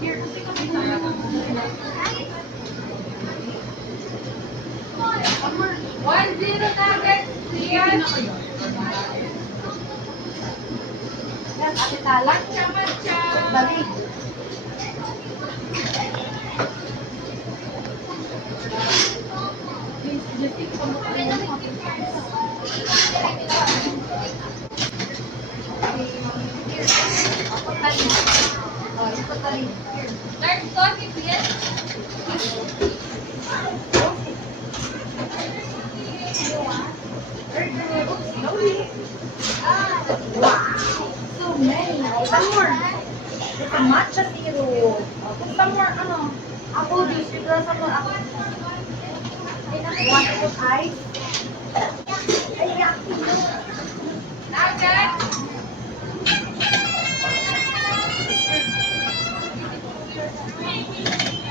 Here. 1-0 target. Clear. Yan, ate Tala. Matcha. Balik. Third stop, yes. Wow, so many. Some more. It's a matcha zero. Some more, ano, apple juice. Siguro some more apple juice. Want to put ice? Ay, yucky. Nugget.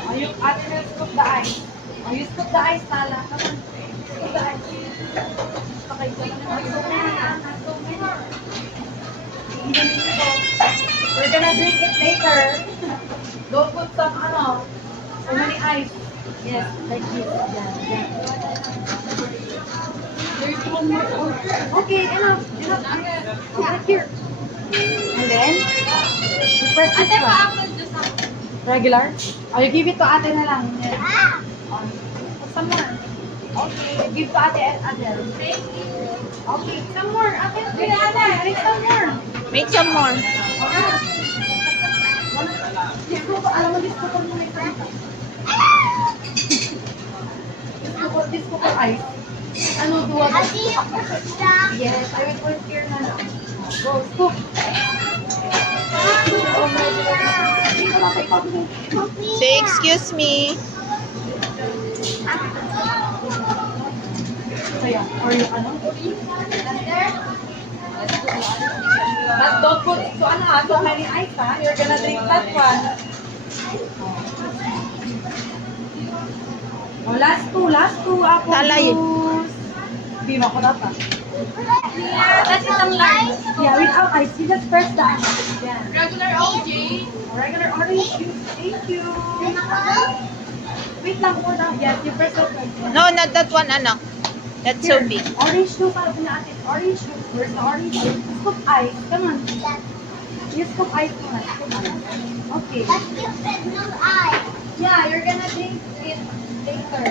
Oh, you ate will scoop the ice. Oh, you scoop the ice, Tala. Come on. Scoop the ice. Okay, so we're gonna drink it later. Don't put some, ano, so many ice. Yes, like this. Yeah. There's one more. Okay, enough. Right here. And then, you press this one. Regular? Oh, you give it to ate na lang. Yeah. Oh, some more. Okay, give to ate and Adele. Thank you. Okay, some more. Ate, make some more. Make some more. Okay. Alam mo, disco ko muna ito. Disco ko ice. Ano, duwa ba? Yes, I will put here na lang. Go, scoop. Say excuse me. Kaya, or yung ano? But don't put, so ano ha, so many ice ha, you're gonna drink that one. Oh, last two, apple Talay. juice. Bima ko dapat. Yeah, that's it, light. Yeah, without ice, you just press the ice. Yeah. Regular OJ. Regular orange juice, thank you. Wait lang muna. Yes, you press the ice. No, not that one, anak. That's so big. Orange juice, sabi natin. Orange juice. Where's the orange juice? Scoop ice. Come on. You scoop ice muna. Scoop ice. Okay. Yeah, you're gonna drink it later.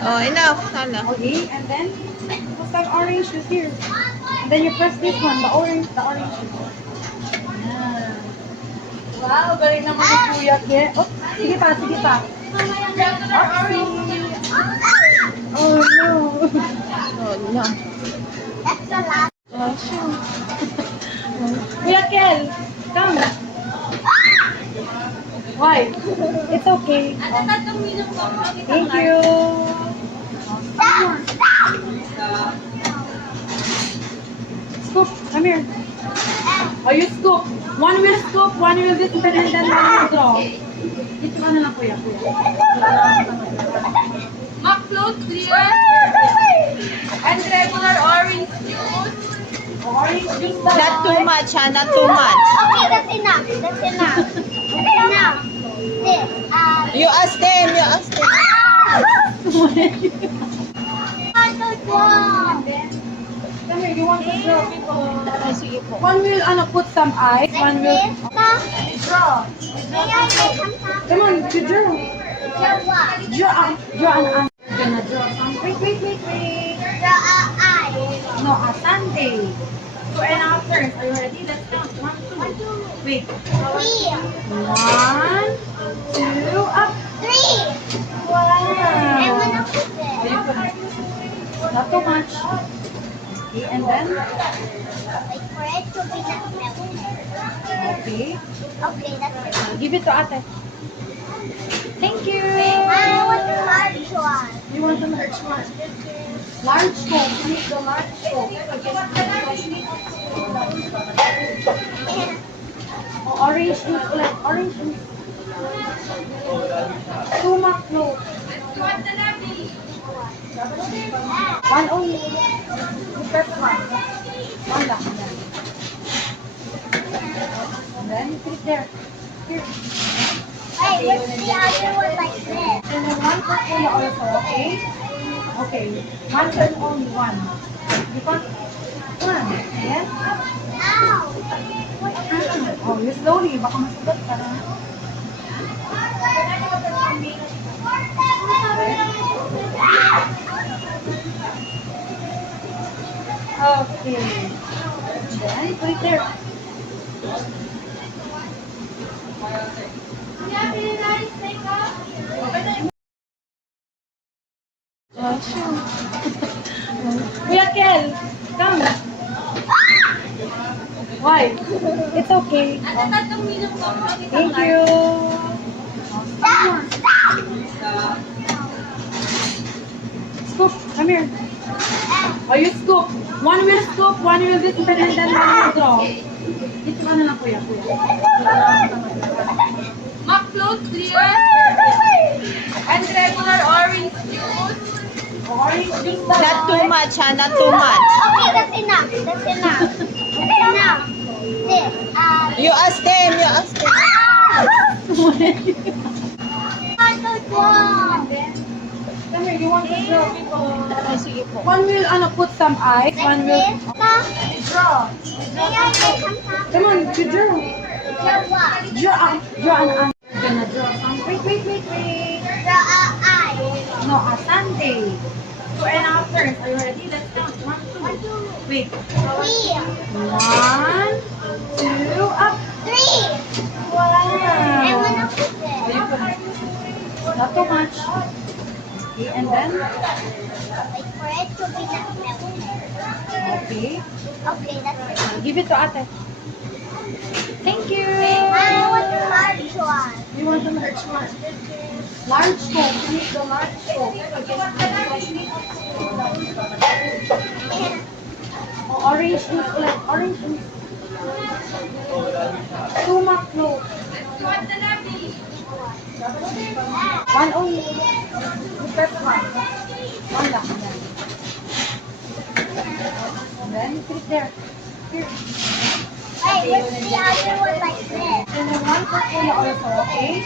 Oh, enough. Tala. Okay, and then put some orange juice here. And then you press this one, the orange juice. Yeah. Wow, galing naman ni Kuya Ke. Oh, sige pa. Oh no. Oh, no. Oh, shoot. Kuya Kel, come. Why? It's okay. Thank you. Scoop, come here. Oh, you scoop. One will scoop, one will this, and then one will draw. Dito ka na lang, kuya. Mac float clear. And regular orange juice. Orange juice na Not too much, ha? Not too much. Okay, that's enough. You ask them. Come here, you want to draw? Ay, sige po. One will put some ice, one will draw. Come on, you draw. Draw an gonna draw some. Wait. No, a Sunday. So and our turn. Are you ready? Let's count. 1, 2. Wait. 1, 2, up. Wow. Not too much. Okay, and then okay. Okay, that's it. Give it to ate. Thank you. I want the large one. You want the large one? Large scope. You need the large scope. Oh, orange juice ulit. Orange juice. Sumac float. One only. The first one. One lang. Yan. And then, you put it there. Here. Hey, what's the other one like this? And then one for Kuya also, okay? Okay. One turn only one. You want one. Ayan. Ow! Oh, you slowly. Baka masugat ka na. Okay. Then, you put it there. Kuya Kel, come. Why? It's okay. Tatlong minute po. Thank you. Scoop, come here. Oh, you scoop. One will scoop, one will this, and then one will draw. Dito ka na lang, kuya. Mac float clear. And regular orange juice. Orange juice Not too much, ha? Not too much. Okay, that's enough. That's enough. That's enough. This. You ask them. You ask them. Come here, you want to draw? Ay, sige po. One will put some ice, one will draw. Come on, you draw. Draw an gonna draw some. Wait. No, a Sunday. So and our turn. Are you ready? Let's count. 1, 2. Wait. 1, 2, up. Wow. You put not too much. Okay, and then okay. Okay, that's it. Give it to Ate. Thank you. I want the large one. You want the large one? Large scope. You need the large scope. Oh, orange juice ulit. Orange juice. Two McFloat. One only. The first one. One lang. Yan. And then you put it there. Here. Hey, what's the other one like this? And then one for Kuya also, okay?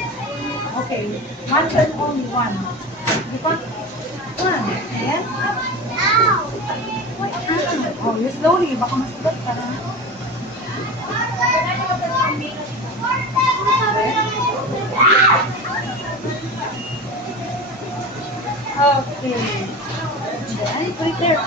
Okay. One turn only one. You want one. Ayan. Ow! Oh, you slowly. Baka masugat ka na. Okay. Then, put it there.